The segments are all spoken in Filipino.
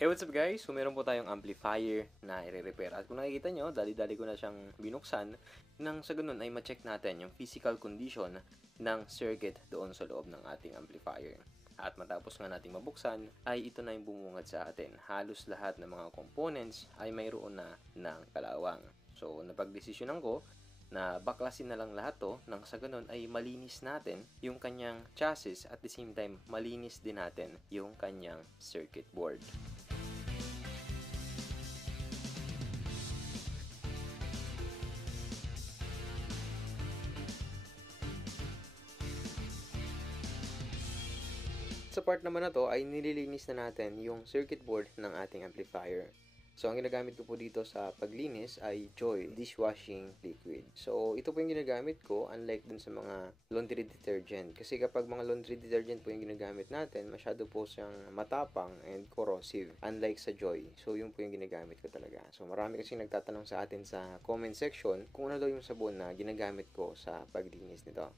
Hey, what's up guys? So meron po tayong amplifier na i-repair. At kung nakikita nyo, dali-dali ko na siyang binuksan nang sa ganun ay ma-check natin yung physical condition ng circuit doon sa loob ng ating amplifier. At matapos nga nating mabuksan, ay ito na yung bumungad sa atin. Halos lahat ng mga components ay mayroon na ng kalawang. So napagdesisyonan ko na baklasin na lang lahat to nang sa ganun ay malinis natin yung kanyang chassis at the same time malinis din natin yung kanyang circuit board. Sa part naman na to ay nililinis na natin yung circuit board ng ating amplifier. So, ang ginagamit ko po dito sa paglinis ay Joy Dishwashing Liquid. So, ito po yung ginagamit ko unlike dun sa mga laundry detergent. Kasi kapag mga laundry detergent po yung ginagamit natin, masyado po siyang matapang and corrosive. Unlike sa Joy. So, yun po yung ginagamit ko talaga. So, marami kasing nagtatanong sa atin sa comment section kung ano daw yung sabon na ginagamit ko sa paglinis nito.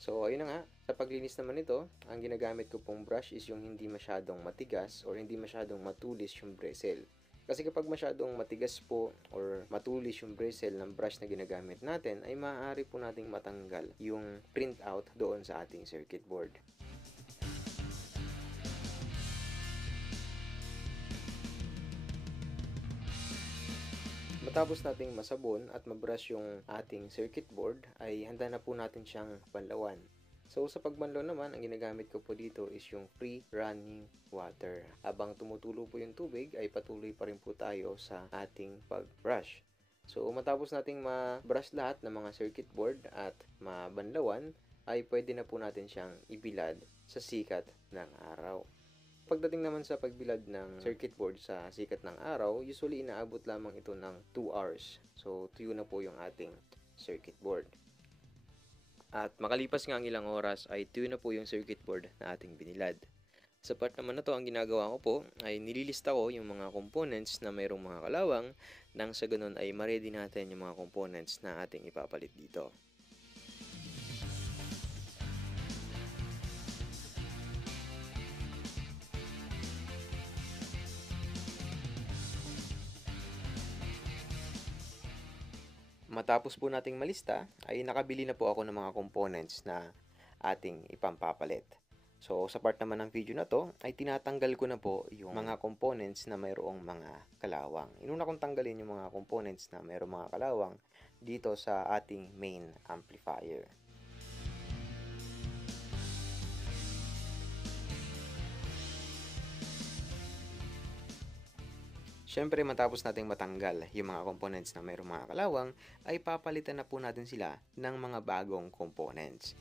So, ayun na nga. Sa paglinis naman nito, ang ginagamit ko pong brush is yung hindi masyadong matigas or hindi masyadong matulis yung bristle. Kasi kapag masyadong matigas po or matulis yung bristle ng brush na ginagamit natin, ay maaari po nating matanggal yung printout doon sa ating circuit board. Matapos nating masabon at mabrush yung ating circuit board, ay handa na po natin siyang banlawan. So, sa pagbanlaw naman, ang ginagamit ko po dito is yung free running water. Habang tumutulo po yung tubig, ay patuloy pa rin po tayo sa ating pagbrush. So, matapos nating ma-brush lahat ng mga circuit board at mabanlawan, ay pwede na po natin siyang ibilad sa sikat ng araw. Pagdating naman sa pagbilad ng circuit board sa sikat ng araw, usually inaabot lamang ito ng 2 hours. So, tuyo na po yung ating circuit board. At makalipas nga ang ilang oras ay tuyo na po yung circuit board na ating binilad. Sa part naman na to, ang ginagawa ko po ay nililista ko yung mga components na mayroong mga kalawang nang sa ganun ay ma-ready natin yung mga components na ating ipapalit dito. Matapos po nating malista, ay nakabili na po ako ng mga components na ating ipampapalit. So, sa part naman ng video na to, ay tinatanggal ko na po yung mga components na mayroong mga kalawang. Inuna kong tanggalin yung mga components na mayroong mga kalawang dito sa ating main amplifier. Siyempre, matapos nating matanggal yung mga components na mayroong mga kalawang, ay papalitan na po natin sila ng mga bagong components.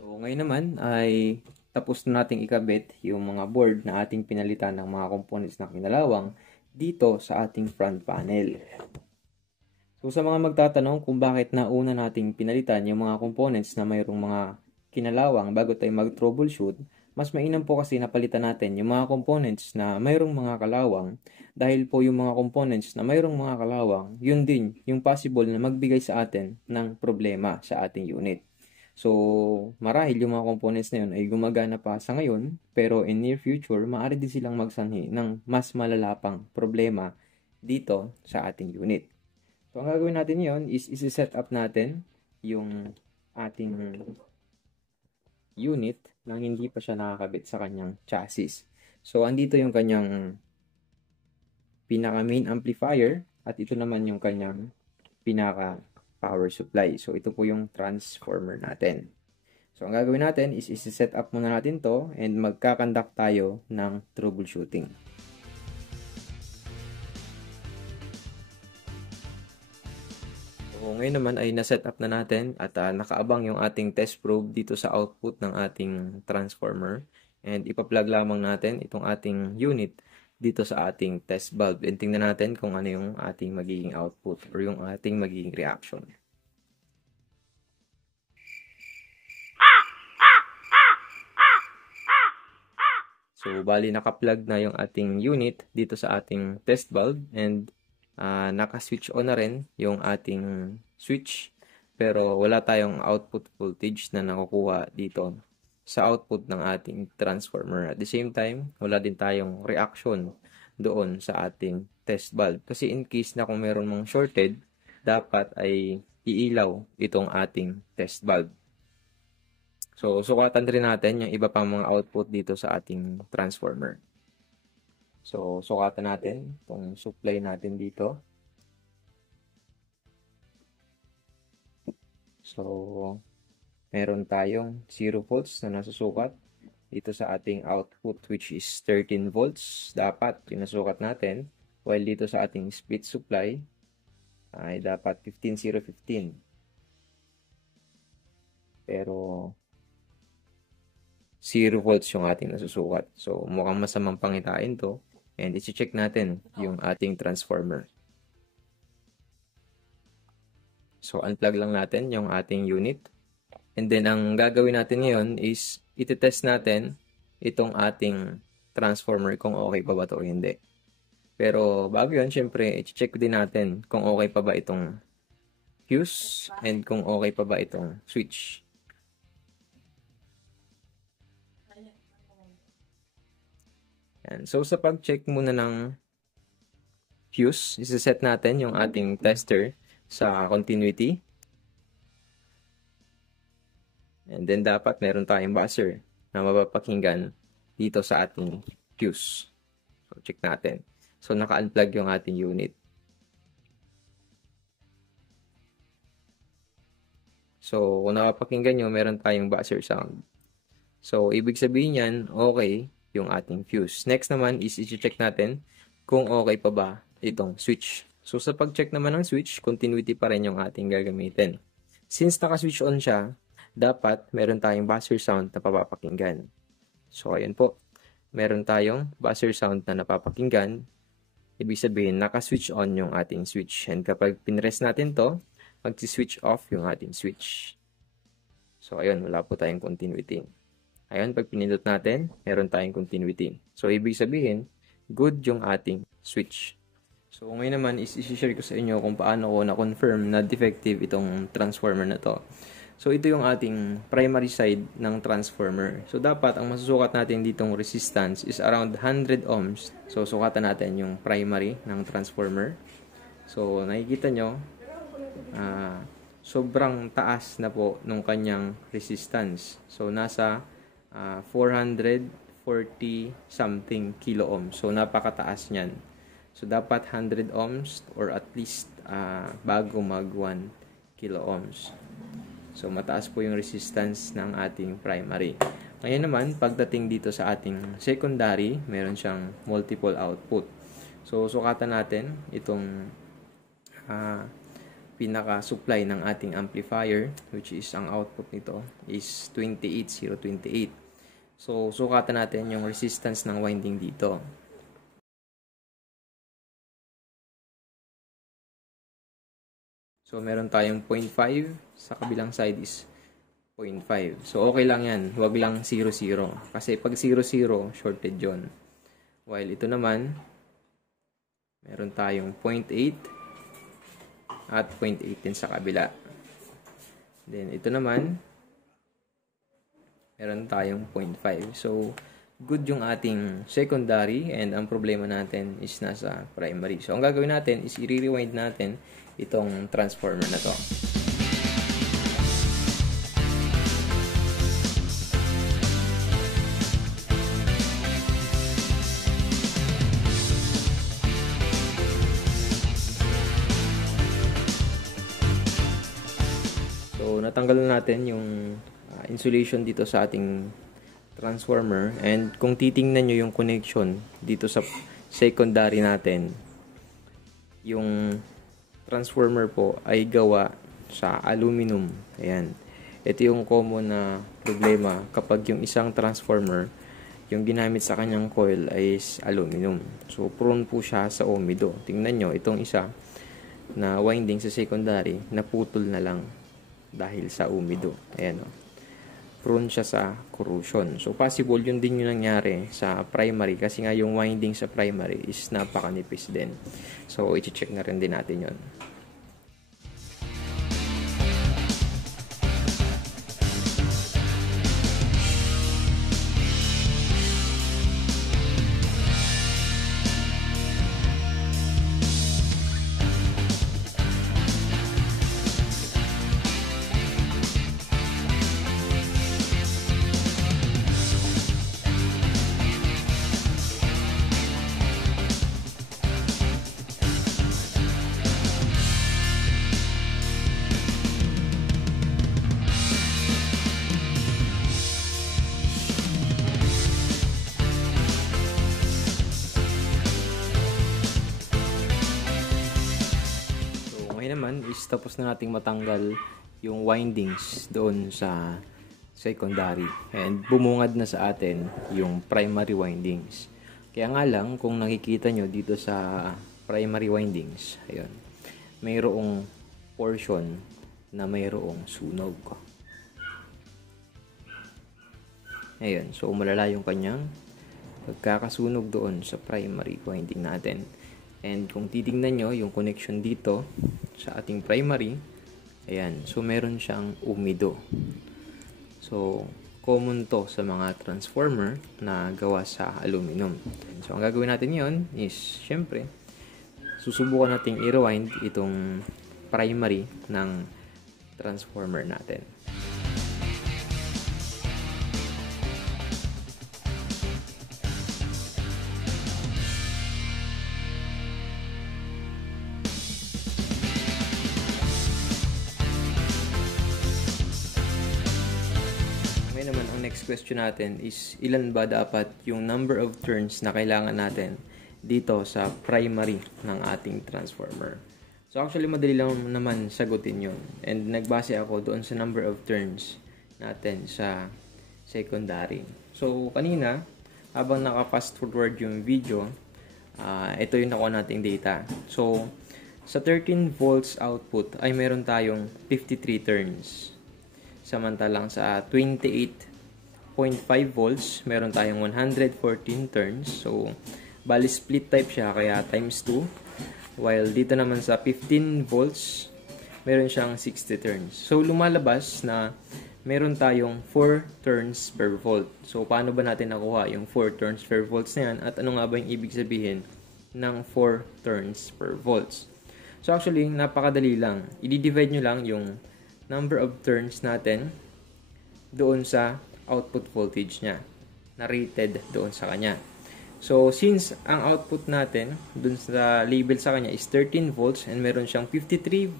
So, ngayon naman ay tapos na nating ikabit yung mga board na ating pinalitan ng mga components na kinalawang dito sa ating front panel. So, sa mga magtatanong kung bakit nauna nating pinalitan yung mga components na mayroong mga kinalawang bago tayo mag-troubleshoot, mas mainam po kasi napalitan natin yung mga components na mayroong mga kalawang dahil po yung mga components na mayroong mga kalawang, yun din yung possible na magbigay sa atin ng problema sa ating unit. So, marahil yung mga components na yun ay gumagana pa sa ngayon, pero in near future, maaari din silang magsanhi ng mas malalapang problema dito sa ating unit. So, ang gagawin natin yon is isi-set up natin yung ating unit nang hindi pa siya nakakabit sa kanyang chassis. So, andito yung kanyang pinaka main amplifier at ito naman yung kanyang pinaka power supply. So, ito po yung transformer natin. So, ang gagawin natin is isi-set up muna natin to and magkakandak tayo ng troubleshooting. So, ngayon naman ay na-set up na natin at nakaabang yung ating test probe dito sa output ng ating transformer. And ipa-plug lamang natin itong ating unit dito sa ating test bulb. And tingnan natin kung ano yung ating magiging output or yung ating magiging reaction. So, bali naka-plug na yung ating unit dito sa ating test bulb and naka-switch on na rin yung ating switch pero wala tayong output voltage na nakukuha dito sa output ng ating transformer. At the same time, wala din tayong reaction doon sa ating test valve. Kasi in case na kung meron mang shorted, dapat ay iilaw itong ating test valve. So, sukatan rin natin yung iba pang mga output dito sa ating transformer. So, sukatan natin itong supply natin dito. So, meron tayong 0 volts na nasusukat dito sa ating output, which is 13 volts. Dapat yung nasukat natin. While dito sa ating split supply ay dapat 15,015. Pero 0 volts yung ating nasusukat. So, mukhang masamang pangitain to. And isi-check natin yung ating transformer. So, unplug lang natin yung ating unit. And then, ang gagawin natin ngayon is iti-test natin itong ating transformer kung okay pa ba ito o hindi. Pero, bago yun, syempre, i-check din natin kung okay pa ba itong fuse and kung okay pa ba itong switch. Yan. So, sa pag-check muna ng fuse, isa-set natin yung ating tester sa continuity. And then, dapat meron tayong buzzer na mapapakinggan dito sa ating fuse. So, check natin. So, naka-unplug yung ating unit. So, kung nakapakinggan nyo, meron tayong buzzer sound. So, ibig sabihin yan, okay yung ating fuse. Next naman is i-check natin kung okay pa ba itong switch. So, sa pag-check naman ng switch, continuity pa rin yung ating gagamitin. Since naka-switch on siya, dapat meron tayong buzzer sound na papapakinggan. So, ayan po. Meron tayong buzzer sound na napapakinggan. Ibig sabihin, naka-switch on yung ating switch. And kapag pinress natin to, mag-switch off yung ating switch. So, ayun, wala po tayong continuity. Ayun, pag pinindot natin, meron tayong continuity. So, ibig sabihin, good yung ating switch. So, ngayon naman is i-share ko sa inyo kung paano ko na-confirm na defective itong transformer na to. So, ito yung ating primary side ng transformer. So, dapat ang masusukat natin ditong resistance is around 100 ohms. So, sukatan natin yung primary ng transformer. So, nakikita nyo, sobrang taas na po nung kanyang resistance. So, nasa 440 something kilo ohms. So, napakataas niyan. So, dapat 100 ohms or at least bago mag 1 kilo ohms. So, mataas po yung resistance ng ating primary. Ngayon naman, pagdating dito sa ating secondary, meron siyang multiple output. So, sukatan natin itong pinaka-supply ng ating amplifier, which is ang output nito is 28028. So, sukatan natin yung resistance ng winding dito. So, meron tayong 0.5. Sa kabilang side is 0.5. So, okay lang yan. Huwag lang 0,0. Kasi pag 0,0, shorted yun. While ito naman, meron tayong 0.8 at 0.8 din sa kabila. Then, ito naman, meron tayong 0.5. So, good yung ating secondary and ang problema natin is nasa primary. So, ang gagawin natin is i-rewind natin itong transformer na to. So, natanggal na natin yung insulation dito sa ating transformer, and kung titingnan nyo yung connection dito sa secondary natin, yung transformer po ay gawa sa aluminum. Ayan. Ito yung common na problema kapag yung isang transformer, yung ginamit sa kanyang coil ay aluminum. So, prone po siya sa umido. Tingnan nyo, itong isa na winding sa secondary, naputol na lang dahil sa umido. Ayan o. Prone siya sa corrosion. So, possible yun din yung nangyari sa primary kasi nga yung winding sa primary is napakanipis din. So, i-check na rin din natin yun. Ngayon naman is tapos na nating matanggal yung windings doon sa secondary. And bumungad na sa atin yung primary windings. Kaya nga lang, kung nakikita nyo dito sa primary windings, ayun, mayroong portion na mayroong sunog. Ayun, so malala yung kanyang pagkakasunog doon sa primary winding natin. And kung titingnan nyo yung connection dito sa ating primary, ayan, so meron siyang umido. So, common to sa mga transformer na gawa sa aluminum. So, ang gagawin natin yon is, syempre, susubukan nating i-rewind itong primary ng transformer natin. Naman ang next question natin is ilan ba dapat yung number of turns na kailangan natin dito sa primary ng ating transformer. So actually madali lang naman sagutin yun, and nagbase ako doon sa number of turns natin sa secondary. So kanina habang naka-fast forward yung video, ito yung nakuha nating data. So sa 13 volts output ay meron tayong 53 turns. Samantalang sa 28.5 volts, meron tayong 114 turns. So, bali split type siya, kaya times 2. While dito naman sa 15 volts, meron siyang 60 turns. So, lumalabas na meron tayong 4 turns per volt. So, paano ba natin nakuha yung 4 turns per volts na yan? At ano nga ba yung ibig sabihin ng 4 turns per volts? So, actually, napakadali lang. I-divide nyo lang yung number of turns natin doon sa output voltage niya na rated doon sa kanya. So, since ang output natin doon sa label sa kanya is 13 volts and meron siyang 53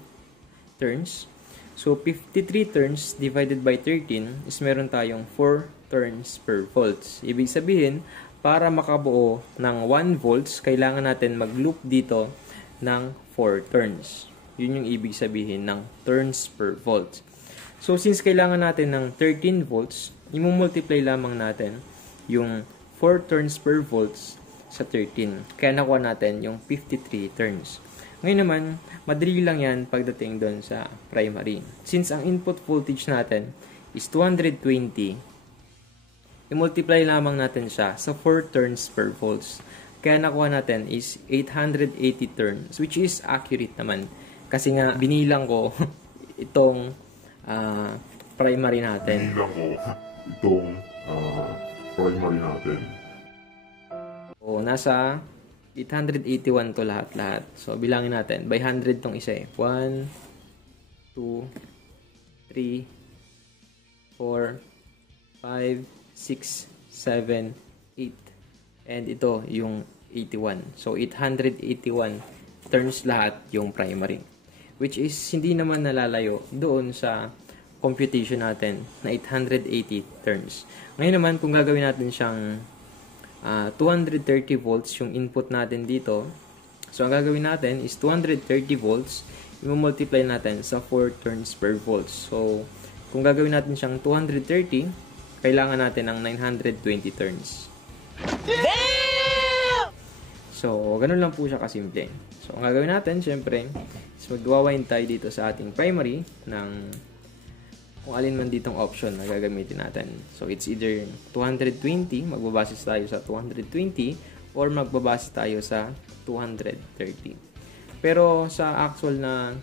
turns, so 53 turns divided by 13 is meron tayong 4 turns per volts. Ibig sabihin, para makabuo ng 1 volts, kailangan natin mag-loop dito ng 4 turns. Yun yung ibig sabihin ng turns per volt. So, since kailangan natin ng 13 volts, i-multiply lamang natin yung 4 turns per volts sa 13. Kaya nakuha natin yung 53 turns. Ngayon naman, madali lang yan pagdating doon sa primary. Since ang input voltage natin is 220, i-multiply lamang natin siya sa 4 turns per volts. Kaya nakuha natin is 880 turns, which is accurate naman. Kasi nga, binilang ko itong primary natin. So, nasa 881 to lahat-lahat. So, bilangin natin. By 100 tong isa eh. 1, 2, 3, 4, 5, 6, 7, 8. And ito, yung 81. So, 881 turns lahat yung primary. Which is hindi naman nalalayo doon sa computation natin na 880 turns. Ngayon naman, kung gagawin natin siyang 230 volts yung input natin dito, so ang gagawin natin is 230 volts, i-multiply natin sa 4 turns per volts. So, kung gagawin natin siyang 230, kailangan natin ng 920 turns. So, ganun lang po siya kasimple. So, ang gagawin natin, syempre, is magwawind tayo dito sa ating primary ng kung alin man ditong option na gagamitin natin. So, it's either 220, magbabase tayo sa 220, or magbabase tayo sa 230. Pero, sa actual na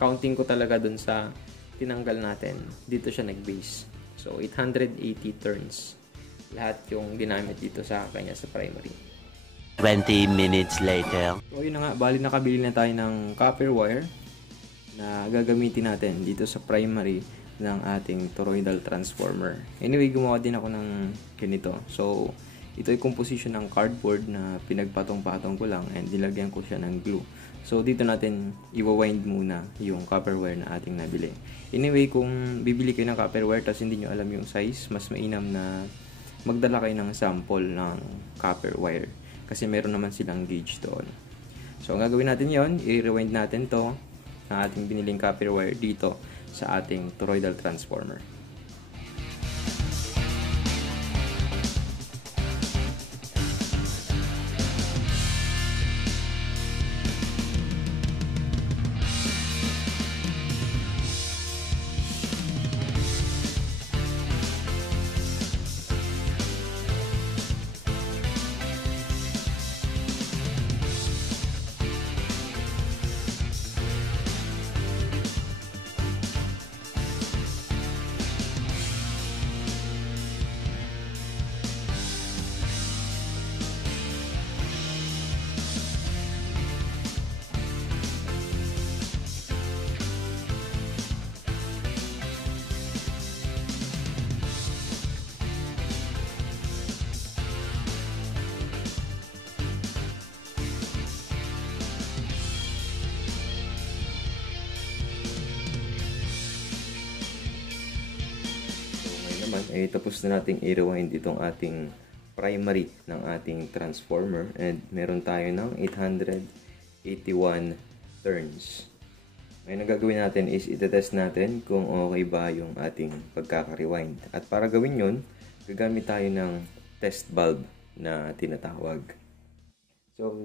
counting ko talaga dun sa tinanggal natin, dito siya nag-base. So, 880 turns. Lahat yung ginamit dito sa kanya sa primary. 20 minutes later. So, yun na nga, bali nakabili na tayo ng copper wire na gagamitin natin dito sa primary ng ating toroidal transformer. Anyway, gumawa din ako ng ganito. So, ito ay composition ng cardboard na pinagpatong-patong ko lang and nilagyan ko siya ng glue. So, dito natin i-wind muna yung copper wire na ating nabili. Anyway, kung bibili kayo ng copper wire tapos hindi nyo alam yung size, mas mainam na magdala kayo ng sample ng copper wire. Kasi meron naman silang gauge doon. So, ang gagawin natin yon, i-rewind natin to na ating biniling copper wire dito sa ating toroidal transformer. Ay tapos na nating i-rewind itong ating primary ng ating transformer and meron tayo ng 881 turns. Ngayon ang gagawin natin is itetest natin kung okay ba yung ating pagkaka-rewind. At para gawin yun, gagamit tayo ng test bulb na tinatawag. So,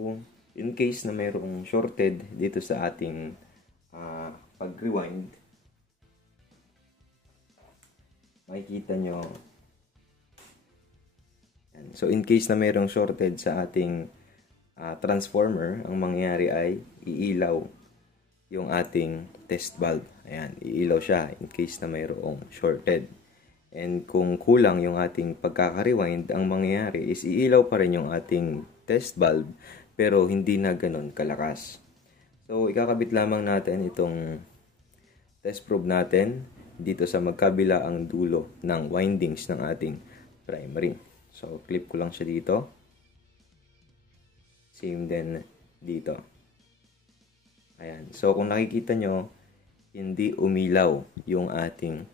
in case na mayroong shorted dito sa ating pag-rewind, makikita nyo. So, in case na mayroong shorted sa ating transformer, ang mangyayari ay iilaw yung ating test bulb. Ayan, iilaw siya in case na mayroong shorted. And kung kulang yung ating pagkaka-rewind, ang mangyayari is iilaw pa rin yung ating test bulb pero hindi na ganun kalakas. So, ikakabit lamang natin itong test probe natin dito sa magkabila ang dulo ng windings ng ating primary. So, clip ko lang siya dito. Same din dito. Ayan. So, kung nakikita nyo, hindi umilaw yung ating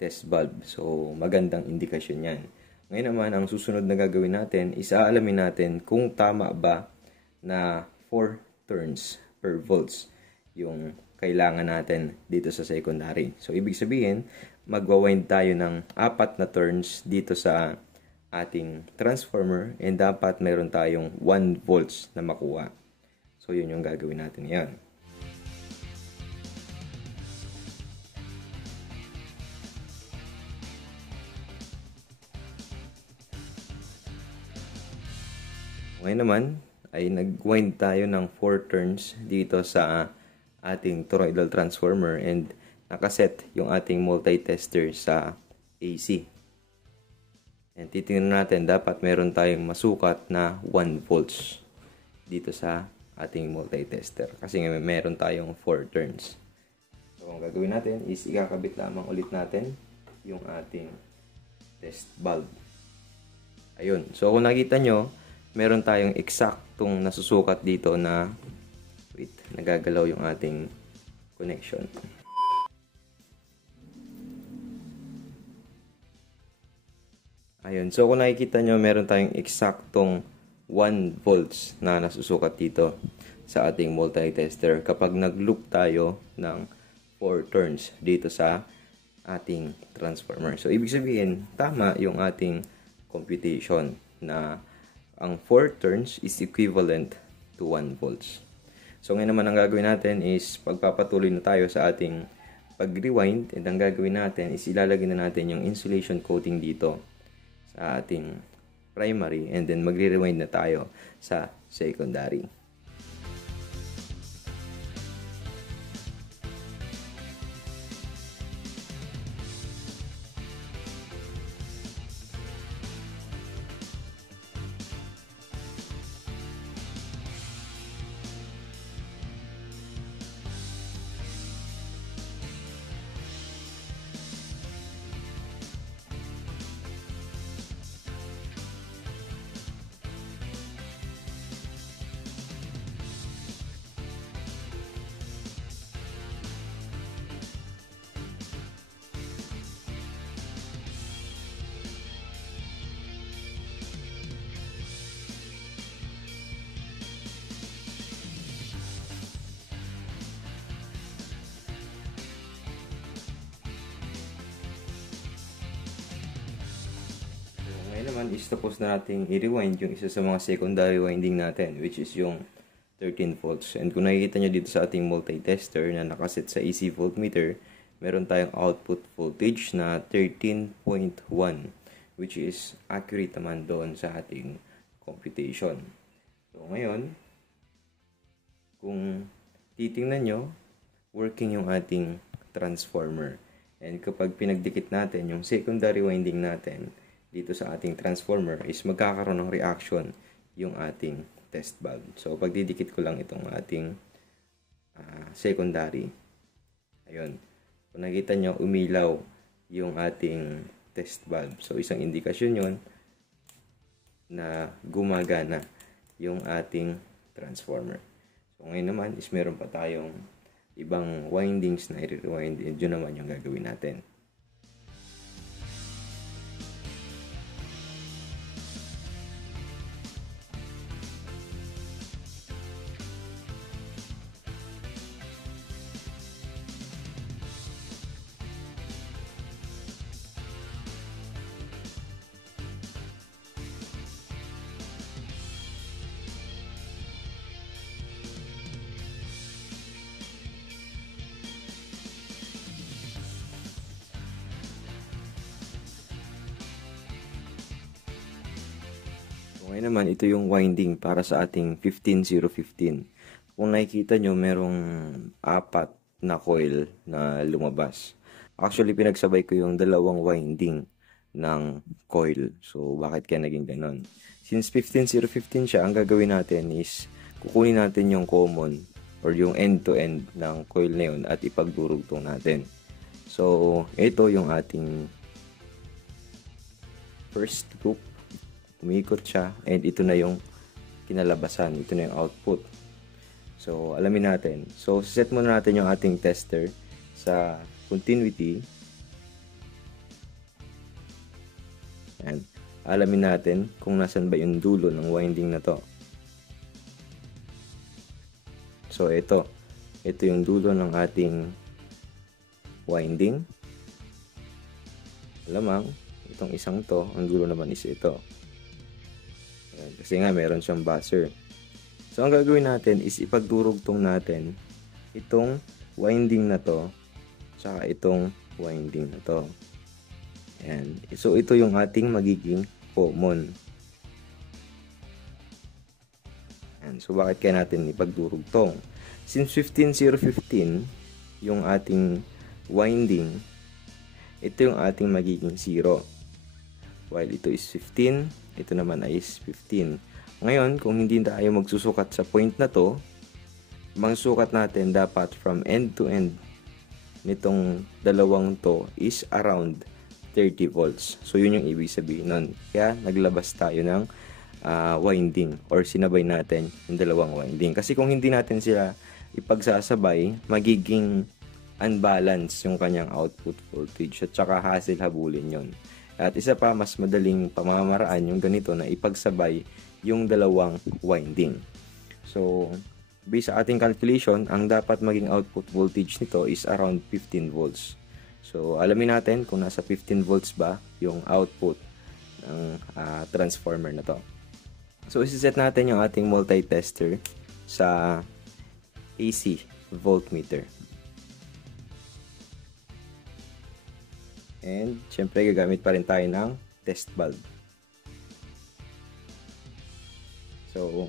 test bulb. So, magandang indikasyon yan. Ngayon naman, ang susunod na gagawin natin is aalamin natin kung tama ba na 4 turns per volts yung kailangan natin dito sa secondary. So, ibig sabihin, magwawind tayo ng 4 na turns dito sa ating transformer and dapat meron tayong 1 volts na makuha. So, yun yung gagawin natin yan. Ngayon naman, ay nag-wind tayo ng 4 turns dito sa ating toroidal transformer and nakaset yung ating multi-tester sa AC. And titingnan natin, dapat meron tayong masukat na 1 volts dito sa ating multi-tester kasi meron tayong 4 turns. So, ang gagawin natin is ikakabit lamang ulit natin yung ating test bulb. Ayun. So, kung nakita nyo, meron tayong eksaktong nasusukat dito na wait, nagagalaw yung ating connection. Ayun. So, kung nakikita nyo, meron tayong eksaktong 1 volts na nasusukat dito sa ating multi-tester kapag nag-loop tayo ng 4 turns dito sa ating transformer. So, ibig sabihin, tama yung ating computation na ang 4 turns is equivalent to 1 volts. So, ngayon naman ang gagawin natin is pagpapatuloy na tayo sa ating pag-rewind and ang gagawin natin is ilalagay na natin yung insulation coating dito sa ating primary and then magre-rewind na tayo sa secondary. is tapos na nating i-rewind yung isa sa mga secondary winding natin, which is yung 13 volts. And kung nakikita nyo dito sa ating multi-tester na nakaset sa AC voltmeter, meron tayong output voltage na 13.1, which is accurate naman doon sa ating computation. So ngayon, kung titingnan nyo, working yung ating transformer. And kapag pinagdikit natin yung secondary winding natin dito sa ating transformer, is magkakaroon ng reaction yung ating test valve. So pag didikit ko lang itong ating secondary, ayun, kung nakita nyo, umilaw yung ating test valve. So isang indikasyon yun na gumagana yung ating transformer. So ngayon naman is meron pa tayong ibang windings na i-rewind. Yun naman yung gagawin natin. Okay naman, ito yung winding para sa ating 15015. Kung nakikita nyo, merong 4 na coil na lumabas. Actually, pinagsabay ko yung dalawang winding ng coil. So, bakit kaya naging ganon? Since 15015 siya, ang gagawin natin is kukunin natin yung common or yung end-to-end ng coil na yun at ipagdurugtong natin. So, ito yung ating first group. Umikot siya, and ito na yung kinalabasan, ito na yung output. So, alamin natin. So, set muna natin yung ating tester sa continuity. Ayan. Alamin natin kung nasan ba yung dulo ng winding na to. So, ito yung dulo ng ating winding. Alamang, itong isang to, ang dulo naman is ito. Kasi nga meron siyang buzzer. So ang gagawin natin is ipagdurugtong natin itong winding na to saka itong winding na to. Ayan. So ito yung ating magiging common. Ayan. So bakit kaya natin ipagdurugtong? Since 15015 yung ating winding, ito yung ating magiging 0. While ito is 15, ito naman ay is 15. Ngayon, kung hindi tayo magsusukat sa point na to, magsukat natin dapat from end to end nitong dalawang to is around 30 volts. So, yun yung ibig sabihin nun. Kaya, naglabas tayo ng winding or sinabay natin yung dalawang winding. Kasi kung hindi natin sila ipagsasabay, magiging unbalance yung kanyang output voltage at saka hassle habulin yun. At isa pa, mas madaling pamamaraan yung ganito na ipagsabay yung dalawang winding. So, based sa ating calculation, ang dapat maging output voltage nito is around 15 volts. So, alamin natin kung nasa 15 volts ba yung output ng transformer na to. So, isiset natin yung ating multi-tester sa AC voltmeter. And, syempre, gagamit pa rin tayo ng test valve. So,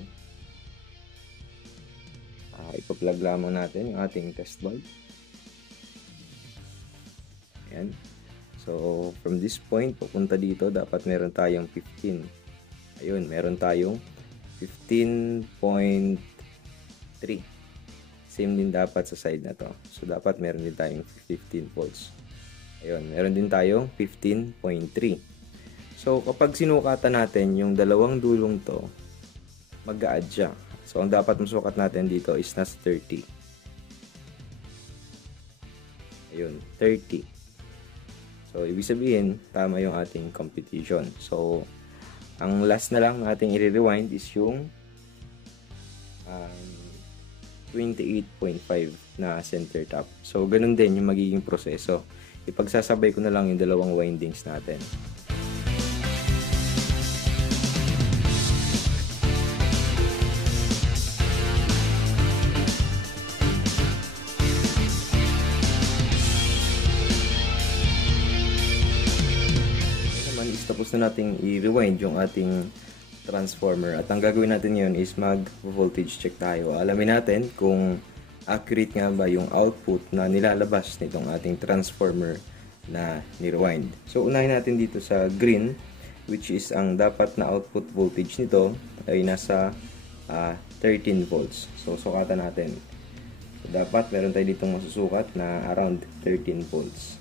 ipa-plug lamang natin yung ating test valve. Ayan. So, from this point, pupunta dito, dapat meron tayong 15. Ayun, meron tayong 15.3. Same din dapat sa side na to. So, dapat meron din tayong 15 volts. Ayun, meron din tayong 15.3. So, kapag sinukatan natin yung dalawang dulong to, mag-a-add siya. So, ang dapat masukat natin dito is nasa 30. Ayun, 30. So, ibig sabihin, tama yung ating computation. So, ang last na lang nating i-rewind is yung 28.5 na center tap. So, ganun din yung magiging proseso. Ipagsasabay ko na lang yung dalawang windings natin. tapos na nating i-rewind yung ating transformer. At ang gagawin natin ngayon is mag-voltage check tayo. Alamin natin kung accurate nga ba yung output na nilalabas nitong ating transformer na ni-rewind. So, unahin natin dito sa green, which is ang dapat na output voltage nito ay nasa 13 volts. So, sukatan natin. So, dapat meron tayo ditong masusukat na around 13 volts.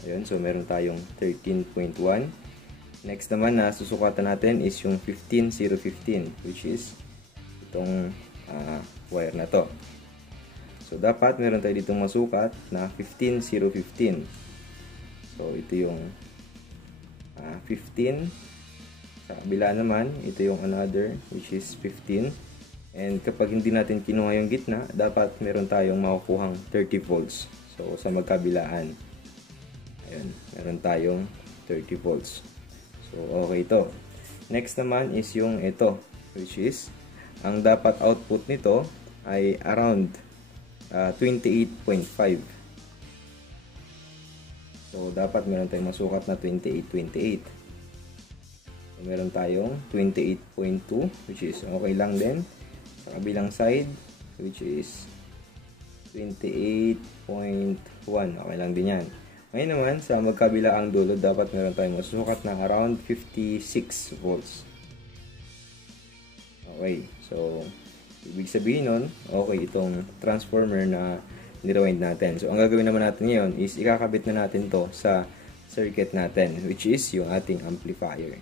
Ayun, so meron tayong 13.1. Next naman na susukatan natin is yung 15015, which is itong wire na to. So dapat meron tayo ditong masukat na 15015. So ito yung 15. Sa kabila naman, ito yung another, which is 15. And kapag hindi natin kinuha yung gitna, dapat meron tayong makukuhang 30 volts. So sa magkabilaan, ayun, meron tayong 30 volts. So, okay ito. Next naman is yung ito, which is, ang dapat output nito ay around 28.5. So, dapat meron tayong masukat na 28.28. So, meron tayong 28.2, which is okay lang din. Sa kabilang side, which is 28.1. Okay lang din yan. Ngayon naman, sa magkabilaang dulo, dapat meron tayong masusukat na around 56 volts. Okay, so, ibig sabihin nun, okay itong transformer na nirewind natin. So, ang gagawin naman natin ngayon is ikakabit na natin to sa circuit natin, which is yung ating amplifier.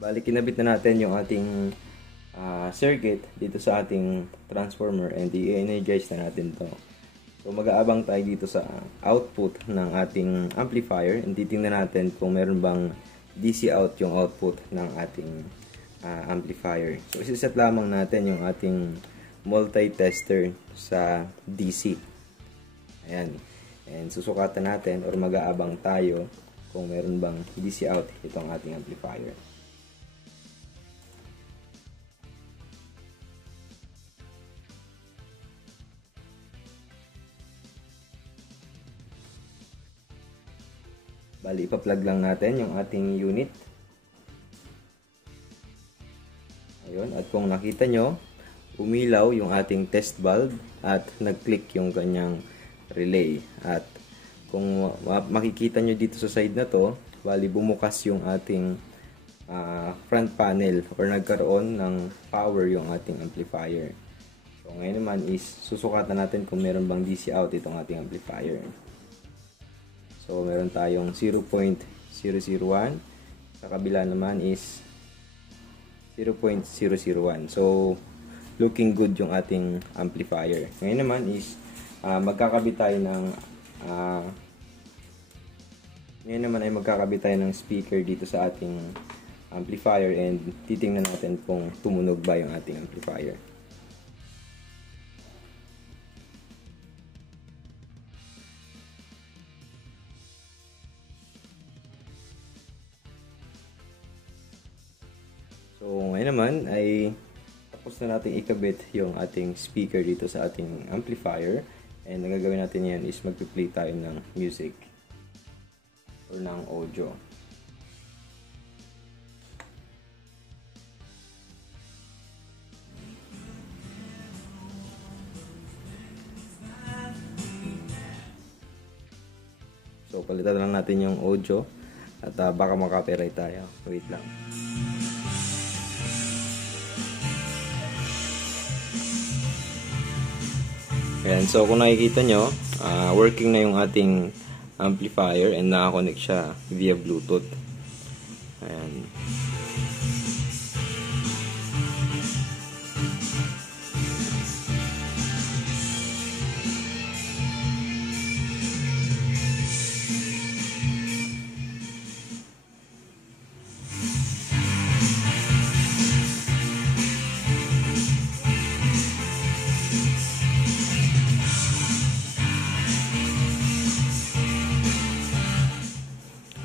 Bali, kinabit na natin yung ating circuit dito sa ating transformer and i-energize na natin to. So mag-aabang tayo dito sa output ng ating amplifier and titingnan natin kung meron bang DC out yung output ng ating amplifier. So isiset lamang natin yung ating multi-tester sa DC. Ayan. And susukatan natin or mag-aabang tayo kung meron bang DC out itong ating amplifier. Bali, ipa-plug lang natin yung ating unit. Ayun, at kung nakita nyo, umilaw yung ating test bulb at nag-click yung kanyang relay. At kung makikita nyo dito sa side na to, bali bumukas yung ating front panel or nagkaroon ng power yung ating amplifier. So ngayon naman is susukatan natin kung meron bang DC out itong ating amplifier. So, meron tayong 0.001. Sa kabila naman is 0.001. So, looking good yung ating amplifier. Ngayon naman is magkakabit tayo ng speaker dito sa ating amplifier and titingnan natin kung tumunog ba yung ating amplifier. So, ngayon naman ay tapos na natin ikabit yung ating speaker dito sa ating amplifier. And ang gagawin natin yan is magpi-play tayo ng music or ng audio. So, palitan lang natin yung audio at baka makapiright tayo. Wait lang. Ayan, so kung nakikita nyo, working na yung ating amplifier and nakakonect siya via Bluetooth. Ayan.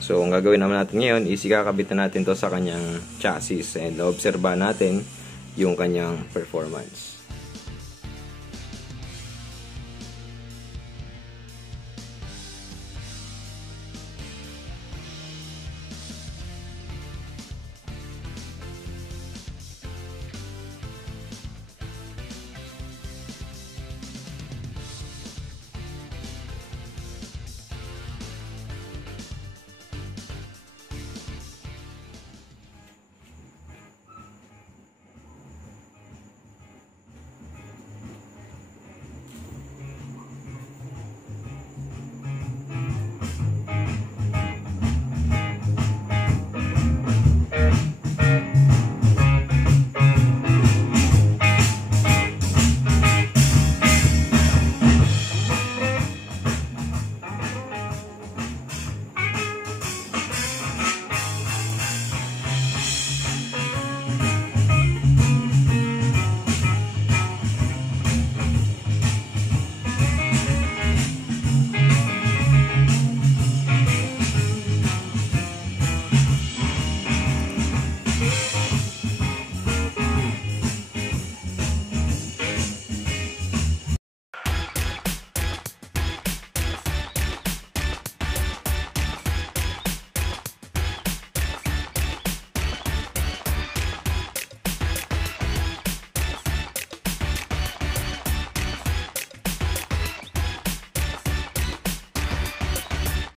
So, ang gagawin naman natin ngayon is ikakabit na natin to sa kanyang chassis and obserbahan natin yung kanyang performance.